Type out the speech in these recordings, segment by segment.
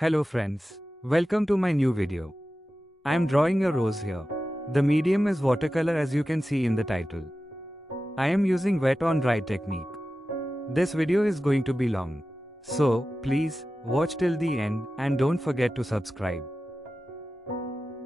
Hello friends, welcome to my new video. I am drawing a rose here. The medium is watercolor as you can see in the title. I am using wet on dry technique. This video is going to be long. So, please, watch till the end and don't forget to subscribe.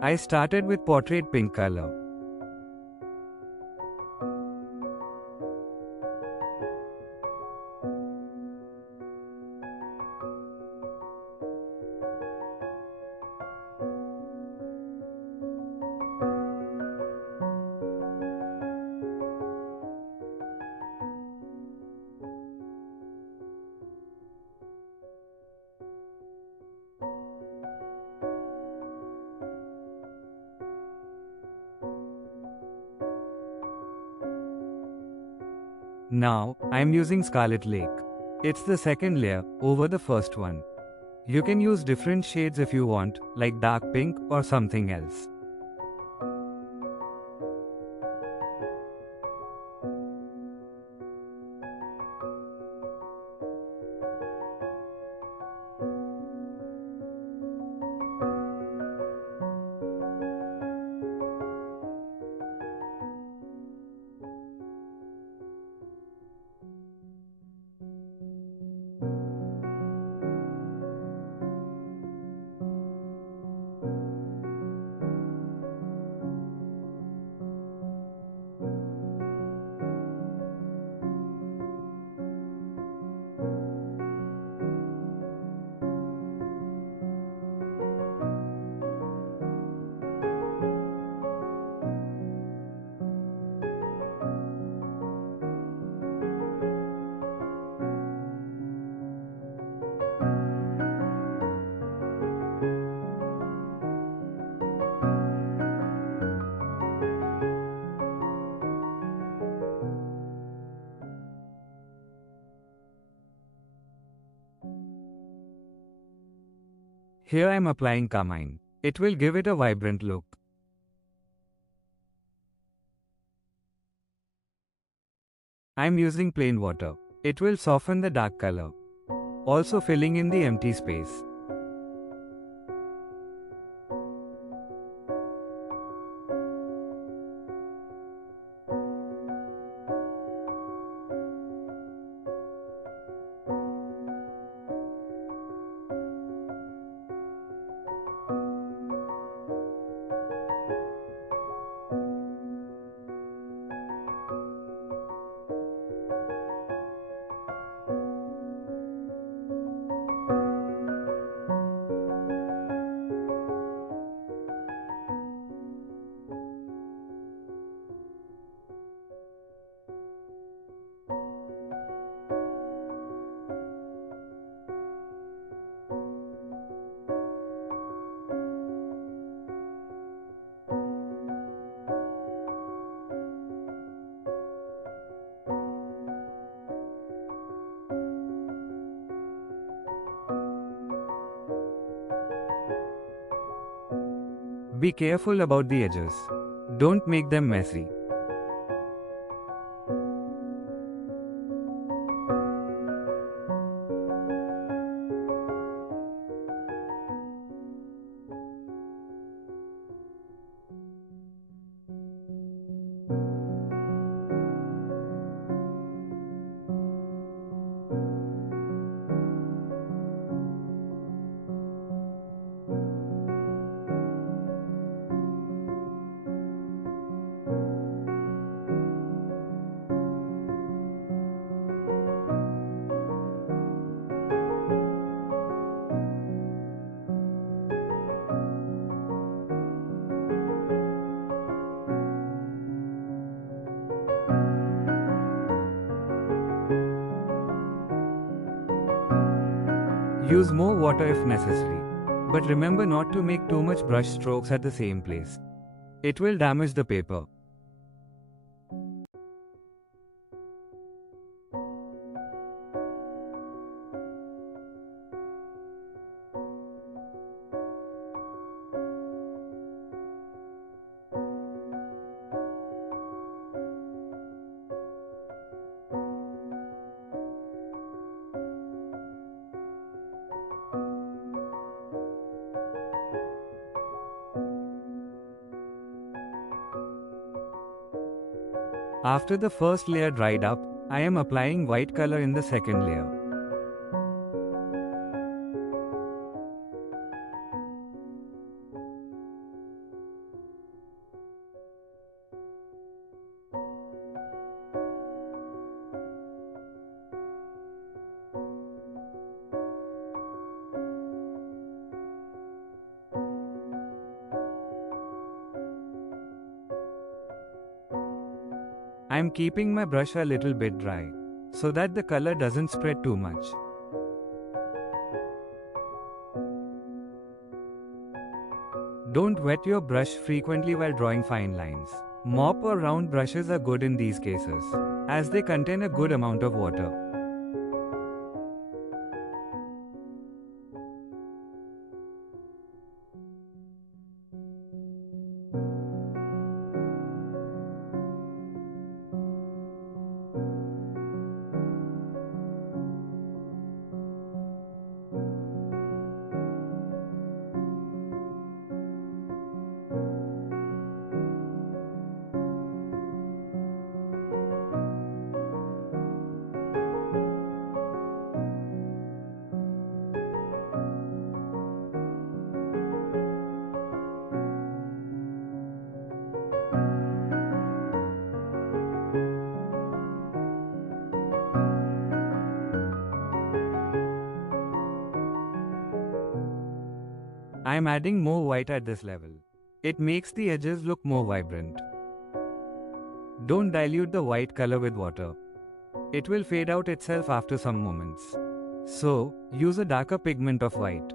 I started with portrait pink color. Now, I am using Scarlet Lake. It's the second layer over the first one. You can use different shades if you want, like dark pink or something else. Here I am applying carmine. It will give it a vibrant look. I am using plain water. It will soften the dark color, also filling in the empty space. Be careful about the edges. Don't make them messy. Use more water if necessary, but remember not to make too much brush strokes at the same place. It will damage the paper. After the first layer dried up, I am applying white color in the second layer. I am keeping my brush a little bit dry, so that the color doesn't spread too much. Don't wet your brush frequently while drawing fine lines. Mop or round brushes are good in these cases, as they contain a good amount of water. I am adding more white at this level. It makes the edges look more vibrant. Don't dilute the white color with water. It will fade out itself after some moments. So, use a darker pigment of white.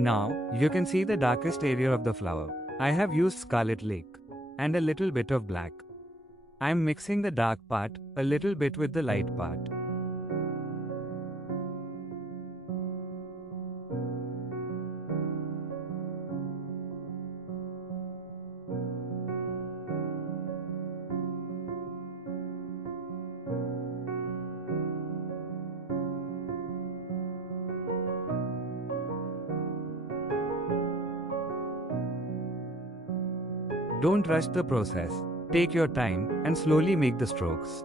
Now, you can see the darkest area of the flower. I have used Scarlet Lake and a little bit of black. I am mixing the dark part a little bit with the light part. Don't rush the process. Take your time and slowly make the strokes.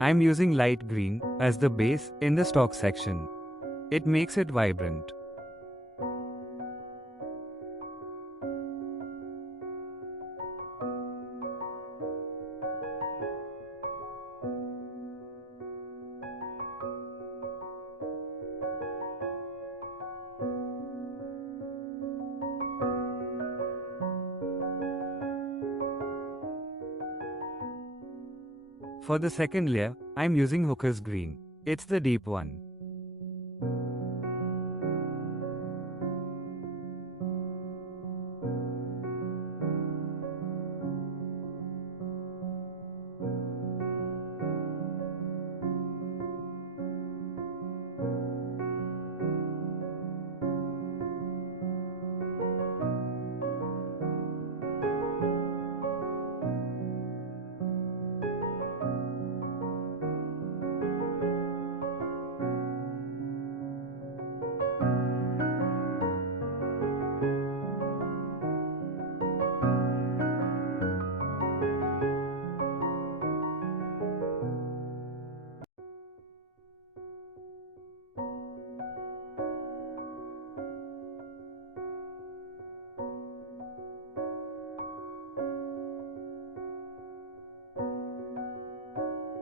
I am using light green as the base in the stalk section. It makes it vibrant. For the second layer, I am using Hooker's green. It's the deep one.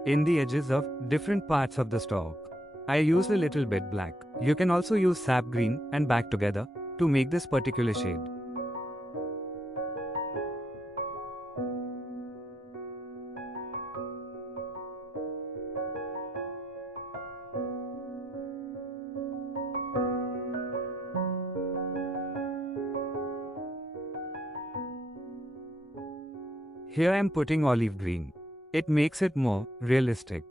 In the edges of different parts of the stalk, I used a little bit black. You can also use sap green and black together to make this particular shade. Here I am putting olive green. It makes it more realistic.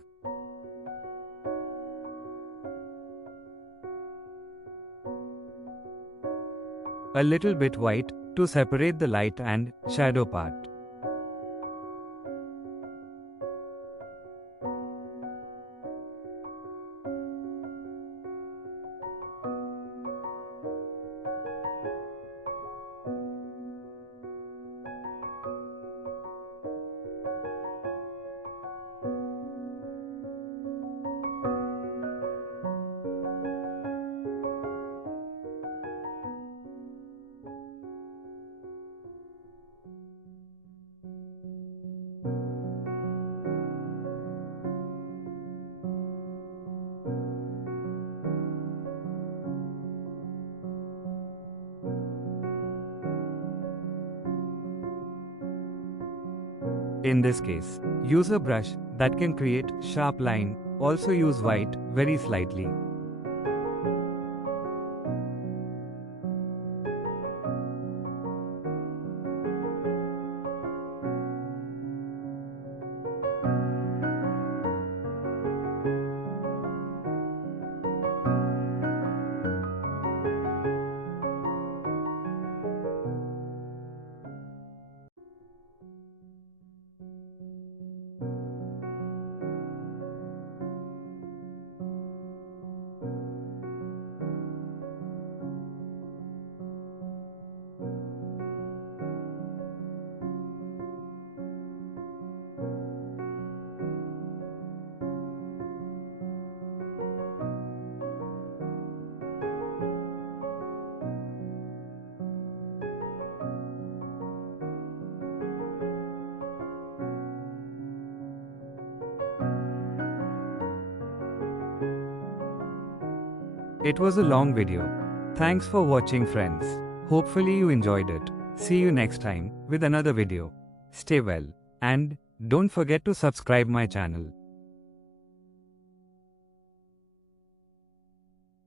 A little bit white to separate the light and shadow part. In this case, use a brush that can create sharp line. Also use white very slightly. It was a long video. Thanks for watching, friends. Hopefully you enjoyed it. See you next time with another video. Stay well and don't forget to subscribe my channel.